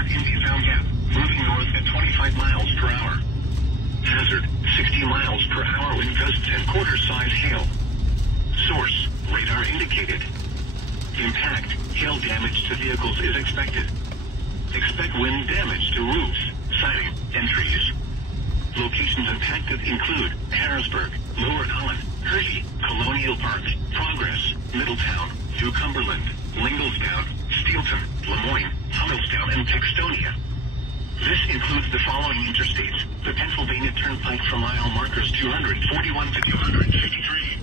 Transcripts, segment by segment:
Fort Indy Sound Gap, moving north at 25 miles per hour. Hazard, 60 miles per hour wind gusts and quarter-size hail. Source, radar indicated. Impact, hail damage to vehicles is expected. Expect wind damage to roofs, siding, and trees. Locations impacted include Harrisburg, Lower Allen, Hershey, Colonial Park, Progress, Middletown, New Cumberland, Linglestown, Steelton, Lemoyne, Hummelstown, and Textonia. This includes the following interstates: the Pennsylvania Turnpike from mile markers 241 to 253.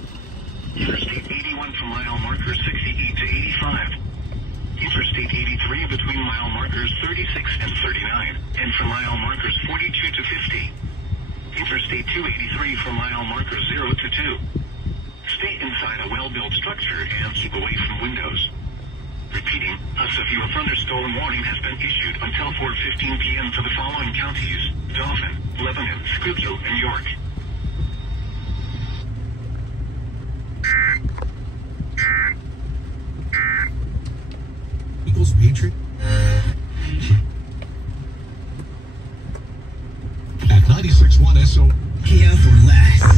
Interstate 81 from mile markers 68 to 85. Interstate 83 between mile markers 36 and 39, and from mile markers 42 to 50. Interstate 283 from mile markers 0 to 2. Stay inside a well-built structure and keep away from windows. Repeating, a severe thunderstorm warning has been issued until 4:15 p.m. for the following counties: Dauphin, Lebanon, Schuylkill, and York. Equals Patriot. At 96.1 SO. Here for less.